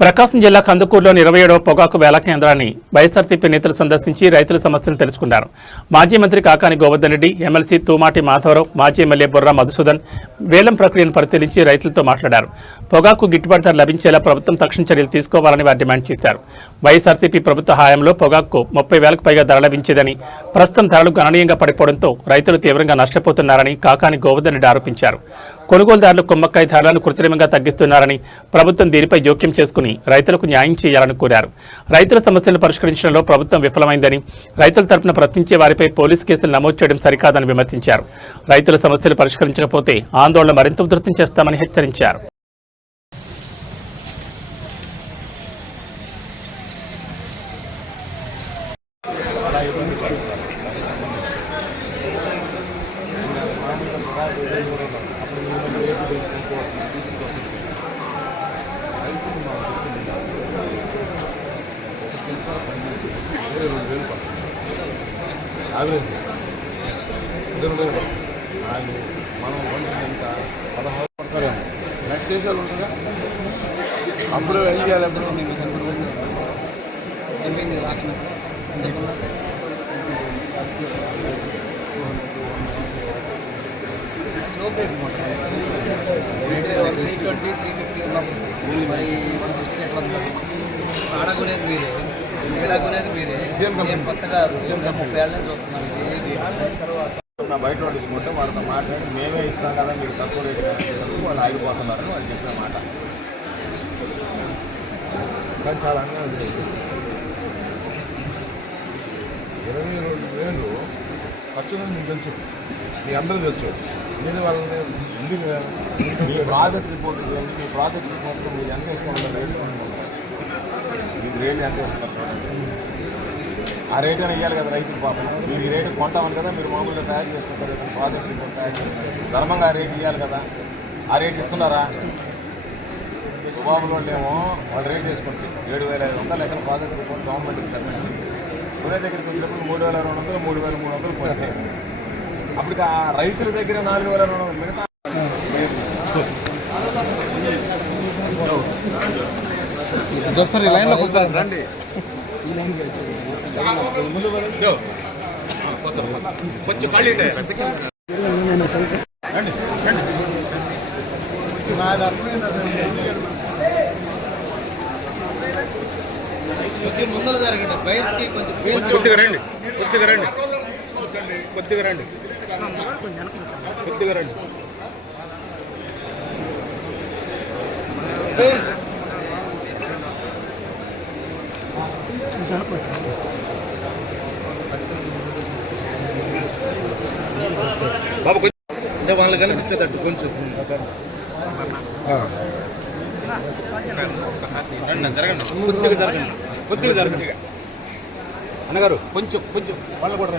ప్రకాశం జిల్లా కందుకూరులోని 27వ పొగాకు వేల కేంద్రాన్ని వైఎస్ఆర్సీపీ నేతలు సందర్శించి రైతుల సమస్యలను తెలుసుకున్నారు. మాజీ మంత్రి కాకాని గోవర్ధన్ రెడ్డి, ఎమ్మెల్సీ తూమాటి మాధవరావు, మాజీ ఎమ్మెల్యే బుర్రా మధుసూదన్ వేలం ప్రక్రియను పరిశీలించి రైతులతో మాట్లాడారు. పొగాకు గిట్టుబాటు ధర లభించేలా ప్రభుత్వం తక్షణ చర్యలు తీసుకోవాలని వారు డిమాండ్ చేశారు. వైఎస్ఆర్సీపీ ప్రభుత్వ హయాంలో పొగాకు 30,000కు పైగా ధర లభించేదని, ప్రస్తుతం ధరలు గణనీయంగా పడిపోవడంతో రైతులు తీవ్రంగా నష్టపోతున్నారని కాకాని గోవర్ధన్ రెడ్డి ఆరోపించారు. కొనుగోలుదారులు కుమ్మక్కాయ ధరలను కృత్రిమంగా తగ్గిస్తున్నారని, ప్రభుత్వం దీనిపై జోక్యం చేసుకుని రైతులకు న్యాయం చేయాలని కోరారు. రైతుల సమస్యలను పరిష్కరించడంలో ప్రభుత్వం విఫలమైందని, రైతుల తరపున ప్రశ్నించే వారిపై పోలీసు కేసులు నమోదు చేయడం సరికాదని విమర్శించారు. రైతుల సమస్యలు పరిష్కరించకపోతే ఆందోళన మరింత ఉధృతం చేస్తామని హెచ్చరించారు. నెక్స్ట్ స్టేషన్లు ఉంటుందా అప్పుడు ఏం చేయాలి? ఎప్పుడు ఆడకునేది మీరే, మీరాకునేది మీరే, కొత్తగా 30 ఏళ్ళ నుంచి వస్తున్నాం. బయట వాడికి మొత్తం వాళ్ళతో మాట్లాడి మేమే ఇస్తాం కదా మీకు తక్కువ రేటు వాళ్ళు ఆగిపోతున్నారని వాళ్ళు చెప్పిన మాట. కానీ చాలా అన్యాయం లేదు. 22,000 ఖర్చులు మీకు తెలుసు, మీ అందరూ తెలుసు. మీరు వాళ్ళని మీ ప్రాజెక్ట్ రిపోర్ట్ చేయండి. మీ ప్రాజెక్ట్ రిపోర్ట్లో మీరు ఎంత వేసుకోవాలి రేటు సార్, మీకు రేటు ఎంత వేసుకుంటారు? ఆ రేట్ అని ఇవ్వాలి కదా రైతులు. పాపం మీరు ఈ రేటు కొంటామని కదా మీరు మామూలుగా తయారు చేసుకుంటారు. ప్రాజెక్ట్ రిపోర్ట్ తయారు చేసుకుంటారు, ధర్మంగా ఆ రేటు ఇవ్వాలి కదా. ఆ రేటు ఇస్తున్నారా? సుబాబులో ఏమో వాళ్ళు రేట్ వేసుకుంటారు 7,500 ఎక్కడ ప్రాజెక్ట్ రిపోర్ట్ గవర్నమెంట్కి తగ్గింది. కొనే దగ్గరికి వచ్చినప్పుడు 3,200, 3,300 పోతాయి. అప్పటికి ఆ రైతుల దగ్గర 4,200. మిగతా చూస్తారు ఈ లైన్లో రండి. కొంచెం ఖాళీ ముందర జరగండి, బయటికి కొద్దిగా రండి, కొద్దిగా రండి, కొద్దిగా రండి, కొద్దిగా రండి. బాబు అంటే వాళ్ళు కనిపించేటట్టు కొంచెం జరగండి, కొద్దిగా జరగండి, కొద్దిగా జరగండి అన్నగారు. కొంచెం కొంచెం వాళ్ళు కూడా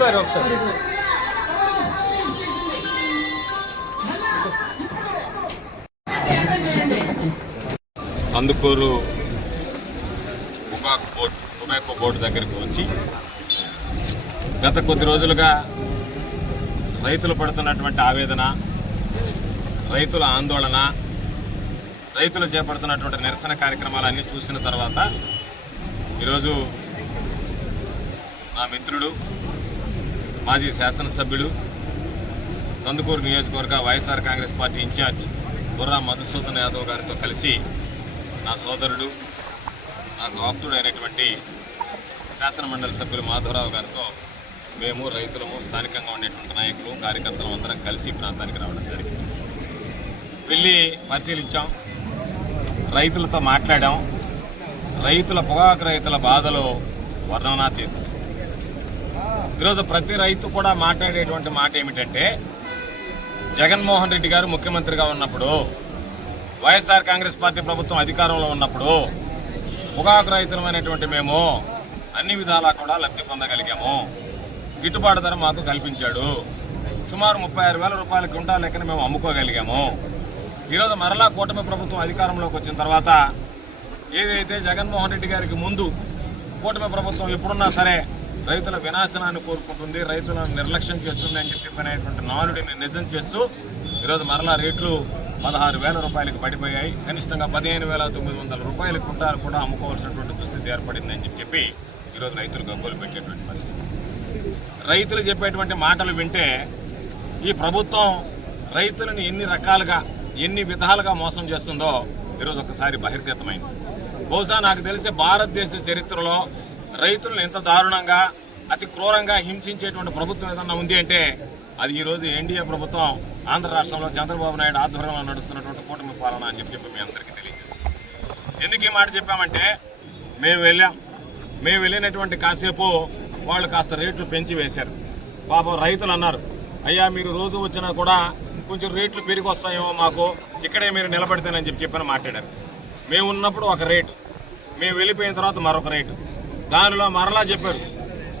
సార్ ఒకసారి కందుకూరు టొబాకో బోర్డు దగ్గరికి వచ్చి గత కొద్ది రోజులుగా రైతులు పడుతున్నటువంటి ఆవేదన, రైతుల ఆందోళన, రైతులు చేపడుతున్నటువంటి నిరసన కార్యక్రమాలన్నీ చూసిన తర్వాత ఈరోజు నా మిత్రుడు, మాజీ శాసనసభ్యుడు, కందుకూరు నియోజకవర్గ వైఎస్ఆర్ కాంగ్రెస్ పార్టీ ఇన్ఛార్జ్ బుర్రా మధుసూదన్ యాదవ్ గారితో కలిసి నా సోదరుడు, నాకు ఆప్తుడైనటువంటి శాసనమండలి సభ్యులు మాధవరావు గారితో మేము రైతులము, స్థానికంగా ఉండేటువంటి నాయకులు, కార్యకర్తలు అందరం కలిసి ప్రాంతానికి రావడం జరిగింది. వెళ్ళి పరిశీలించాం, రైతులతో మాట్లాడాం. పొగాకు రైతుల బాధలు వర్ణనాతీతం. ఈరోజు ప్రతి రైతు కూడా మాట్లాడేటువంటి మాట ఏమిటంటే, జగన్మోహన్ రెడ్డి గారు ముఖ్యమంత్రిగా ఉన్నప్పుడు, వైఎస్ఆర్ కాంగ్రెస్ పార్టీ ప్రభుత్వం అధికారంలో ఉన్నప్పుడు పొగాకు రైతులమైనటువంటి మేము అన్ని విధాలా కూడా లబ్ధి పొందగలిగాము. గిట్టుబాటు ధర మాకు కల్పించాడు. సుమారు 36,000 రూపాయల క్వింటాల్ లెక్కన మేము అమ్ముకోగలిగాము. ఈరోజు మరలా కూటమి ప్రభుత్వం అధికారంలోకి వచ్చిన తర్వాత ఏదైతే జగన్మోహన్ రెడ్డి గారికి ముందు కూటమి ప్రభుత్వం ఎప్పుడున్నా సరే రైతుల వినాశనాన్ని కోరుకుంటుంది, రైతులను నిర్లక్ష్యం చేస్తుంది అని చెప్పనేటువంటి నానుడిని నిజం చేస్తూ ఈరోజు మరలా రేట్లు 16,000 రూపాయలకు పడిపోయాయి. కనిష్టంగా 15,900 రూపాయల కుంటాలు కూడా అమ్ముకోవాల్సినటువంటి దుస్థితి ఏర్పడింది అని చెప్పి ఈరోజు రైతులు గగ్గోలు పెట్టేటువంటి పరిస్థితి. రైతులు చెప్పేటువంటి మాటలు వింటే ఈ ప్రభుత్వం రైతులను ఎన్ని రకాలుగా ఎన్ని విధాలుగా మోసం చేస్తుందో ఈరోజు ఒకసారి బహిర్గతమైంది. బహుశా నాకు తెలిసి భారతదేశ చరిత్రలో రైతులను ఎంత దారుణంగా అతి క్రూరంగా హింసించేటువంటి ప్రభుత్వం ఏదన్నా ఉంది అంటే అది ఈరోజు ఎన్డీఏ ప్రభుత్వం ఆంధ్ర రాష్ట్రంలో చంద్రబాబు నాయుడు ఆధ్వర్యంలో నడుస్తున్నటువంటి కూటమి పాలన అని చెప్పి మీ అందరికీ తెలియజేస్తాం. ఎందుకు ఈ మాట చెప్పామంటే మేము వెళ్ళినటువంటి కాసేపు వాళ్ళు కాస్త రేట్లు పెంచి వేశారు. పాపం రైతులు అన్నారు, అయ్యా మీరు రోజు వచ్చినా కూడా కొంచెం రేట్లు పెరిగి వస్తాయేమో మాకు, ఇక్కడే మీరు నిలబడితేనని చెప్పని మాట్లాడారు. మేము ఉన్నప్పుడు ఒక రేటు, మేము వెళ్ళిపోయిన తర్వాత మరొక రేటు. దానిలో మరలా చెప్పారు,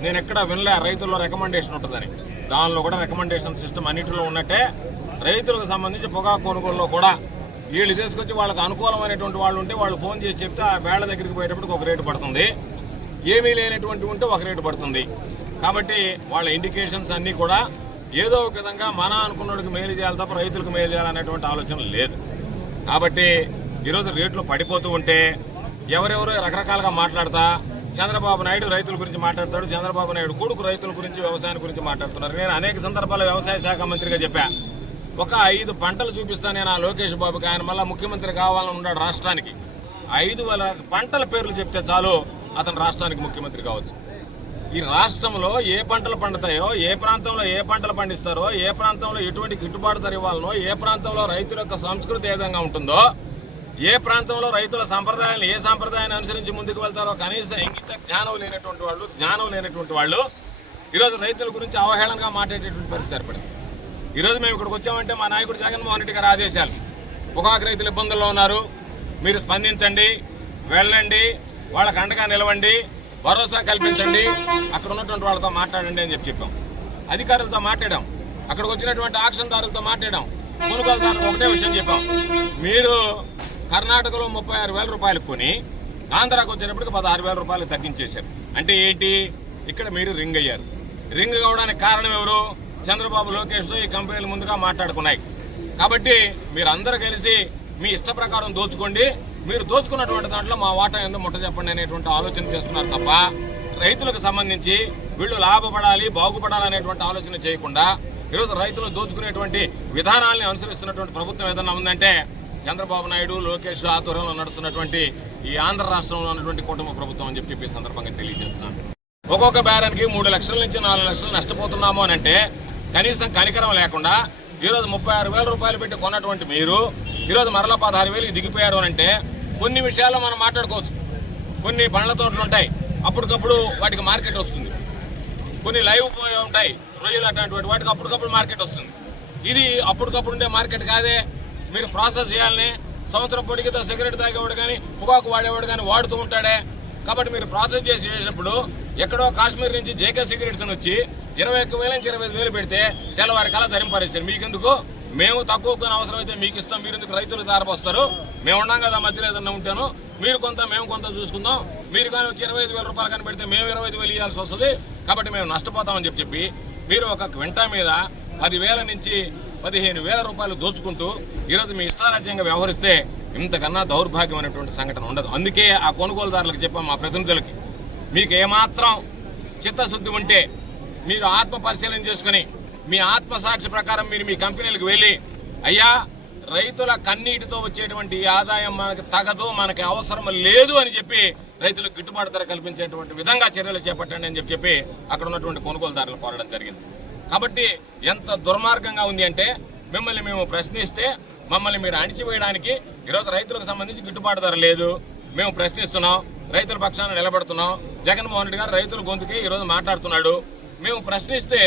నేను ఎక్కడ వినలే రైతుల్లో రికమెండేషన్ ఉంటుందని. దానిలో కూడా రికమెండేషన్ సిస్టమ్ అన్నింటిలో ఉన్నట్టే రైతులకు సంబంధించి పొగాకు కొనుగోలులో కూడా వీళ్ళు తీసుకొచ్చి వాళ్ళకి అనుకూలమైనటువంటి వాళ్ళు ఉంటే వాళ్ళు ఫోన్ చేసి చెప్తే ఆ వేళ దగ్గరికి పోయేటప్పటికి ఒక రేటు పడుతుంది, ఏమీ లేనటువంటి ఉంటే ఒక రేటు పడుతుంది. కాబట్టి వాళ్ళ ఇండికేషన్స్ అన్నీ కూడా ఏదో ఒక విధంగా మన అనుకున్నోడికి మేలు చేయాలి తప్ప రైతులకు మేలు చేయాలనేటువంటి ఆలోచన లేదు. కాబట్టి ఈరోజు రేట్లు పడిపోతూ ఉంటే ఎవరెవరో రకరకాలుగా మాట్లాడతా చంద్రబాబు నాయుడు రైతుల గురించి మాట్లాడతాడు, చంద్రబాబు నాయుడు కొడుకు రైతుల గురించి వ్యవసాయం గురించి మాట్లాడుతున్నారు. నేను అనేక సందర్భాల్లో వ్యవసాయ శాఖ మంత్రిగా చెప్పా, ఒక 5 పంటలు చూపిస్తాను నేను ఆ లోకేష్ బాబుకి, ఆయన మళ్ళీ ముఖ్యమంత్రి కావాలని ఉన్నాడు రాష్ట్రానికి. 5,000 పంటల పేర్లు చెప్తే చాలు అతను రాష్ట్రానికి ముఖ్యమంత్రి కావచ్చు. ఈ రాష్ట్రంలో ఏ పంటలు పండుతాయో, ఏ ప్రాంతంలో ఏ పంటలు పండిస్తారో, ఏ ప్రాంతంలో ఎటువంటి గిట్టుబాటు ధర ఇవ్వాలనో, ఏ ప్రాంతంలో రైతుల యొక్క సంస్కృతి ఏ విధంగా ఉంటుందో, ఏ ప్రాంతంలో రైతుల సంప్రదాయాన్ని ఏ సంప్రదాయాన్ని అనుసరించి ముందుకు వెళ్తారో కనీస ఇంగిత జ్ఞానం లేనటువంటి వాళ్ళు ఈరోజు రైతుల గురించి అవహేళనగా మాట్లాడేటువంటి పరిస్థితి ఏర్పడింది. ఈరోజు మేము ఇక్కడికి వచ్చామంటే మా నాయకుడు జగన్మోహన్ రెడ్డి గారి ఆదేశాలు, పొగాకు రైతులు ఇబ్బందుల్లో ఉన్నారు, మీరు స్పందించండి, వెళ్ళండి, వాళ్ళకు అండగా నిలవండి, భరోసా కల్పించండి, అక్కడ ఉన్నటువంటి వాళ్ళతో మాట్లాడండి అని చెప్పాం. అధికారులతో మాట్లాడాం, అక్కడికి వచ్చినటువంటి ఆక్షన్దారులతో మాట్లాడాం, కొనుగోలుదారులకు ఒకటే విషయం చెప్పాం, మీరు కర్ణాటకలో 36,000 రూపాయలు కొని ఆంధ్రాకు వచ్చేటప్పటికి 16,000 రూపాయలు తగ్గించేశారు. అంటే ఏంటి, ఇక్కడ మీరు రింగ్ అయ్యారు. రింగ్ కావడానికి కారణం ఎవరు? చంద్రబాబు లోకేష్తో ఈ కంపెనీలు ముందుగా మాట్లాడుకున్నాయి. కాబట్టి మీరందరూ కలిసి మీ ఇష్ట ప్రకారం దోచుకోండి, మీరు దోచుకున్నటువంటి దాంట్లో మా వాటా ఎందుకు ముట్ట చెప్పండి అనేటువంటి ఆలోచన చేస్తున్నారు తప్ప రైతులకు సంబంధించి వీళ్ళు లాభపడాలి బాగుపడాలి అనేటువంటి ఆలోచన చేయకుండా ఈరోజు రైతులు దోచుకునేటువంటి విధానాలను అనుసరిస్తున్నటువంటి ప్రభుత్వం ఏదన్నా ఉందంటే చంద్రబాబు నాయుడు లోకేష్ ఆధ్వర్యంలో నడుస్తున్నటువంటి ఈ ఆంధ్ర రాష్ట్రంలో ఉన్నటువంటి కుటుంబ ప్రభుత్వం అని చెప్పి ఈ సందర్భంగా తెలియజేస్తున్నాను. ఒక్కొక్క బేరానికి 3 లక్షల నుంచి 4 లక్షలు నష్టపోతున్నాము అని అంటే కనీసం కనికరం లేకుండా ఈరోజు 36,000 రూపాయలు పెట్టి కొన్నటువంటి మీరు ఈరోజు మరలా 16,000కి దిగిపోయారు అని అంటే కొన్ని విషయాల్లో మనం మాట్లాడుకోవచ్చు. కొన్ని పండ్ల తోటలు ఉంటాయి, అప్పటికప్పుడు వాటికి మార్కెట్ వస్తుంది. కొన్ని లైవ్ ఉంటాయి, రొయ్యలు అట్లాంటి వాటికి అప్పటికప్పుడు మార్కెట్ వస్తుంది. ఇది అప్పటికప్పుడు ఉండే మార్కెట్ కాదే. మీరు ప్రాసెస్ చేయాలని సంవత్సరం పొడిగితో సిగరెట్ తాగేవాడు కానీ పొగాకు వాడేవాడు కానీ వాడుతూ ఉంటాడే. కాబట్టి మీరు ప్రాసెస్ చేసేటప్పుడు ఎక్కడో కాశ్మీర్ నుంచి జేకే సిగరెట్స్ వచ్చి 21,000 నుంచి 25,000 పెడితే తెల్లవారి కల ధరింపరేశారు. మీకెందుకు? మేము తక్కువ అవసరమైతే మీకు ఇస్తాం, మీరు ఎందుకు రైతులకు దారపోస్తారు? మేము ఉన్నాం కదా మధ్యలో ఏదన్నా ఉంటాను, మీరు కొంత మేము కొంత చూసుకుందాం. మీరు కానీ వచ్చి 25,000 రూపాయలు కానీ పెడితే మేము 25,000 ఇవ్వాల్సి వస్తుంది, కాబట్టి మేము నష్టపోతామని చెప్పి మీరు ఒక క్వింటా మీద 10,000 నుంచి 15,000 రూపాయలు దోచుకుంటూ ఈరోజు మీ ఇష్టారాజ్యంగా వ్యవహరిస్తే ఇంతకన్నా దౌర్భాగ్యమైనటువంటి సంఘటన ఉండదు. అందుకే ఆ కొనుగోలుదారులకు చెప్పాం, మా ప్రతినిధులకి, మీకు ఏమాత్రం చిత్తశుద్ధి ఉంటే మీరు ఆత్మ పరిశీలన చేసుకుని మీ ఆత్మసాక్షి ప్రకారం మీరు మీ కంపెనీలకు వెళ్ళి, అయ్యా రైతుల కన్నీటితో వచ్చేటువంటి ఆదాయం మనకి తగదు, మనకి అవసరం లేదు అని చెప్పి రైతులకు గిట్టుబాటు ధర కల్పించేటువంటి విధంగా చర్యలు చేపట్టండి అని చెప్పి అక్కడ ఉన్నటువంటి కొనుగోలుదారులు కోరడం జరిగింది. కాబట్టి ఎంత దుర్మార్గంగా ఉంది అంటే మిమ్మల్ని మేము ప్రశ్నిస్తే మమ్మల్ని మీరు అణిచివేయడానికి ఈరోజు రైతులకు సంబంధించి గిట్టుబాటు ధర లేదు, మేము ప్రశ్నిస్తున్నాం, రైతుల పక్షాన నిలబడుతున్నాం. జగన్మోహన్ రెడ్డి గారు రైతుల గొంతుకి ఈరోజు మాట్లాడుతున్నాడు. మేము ప్రశ్నిస్తే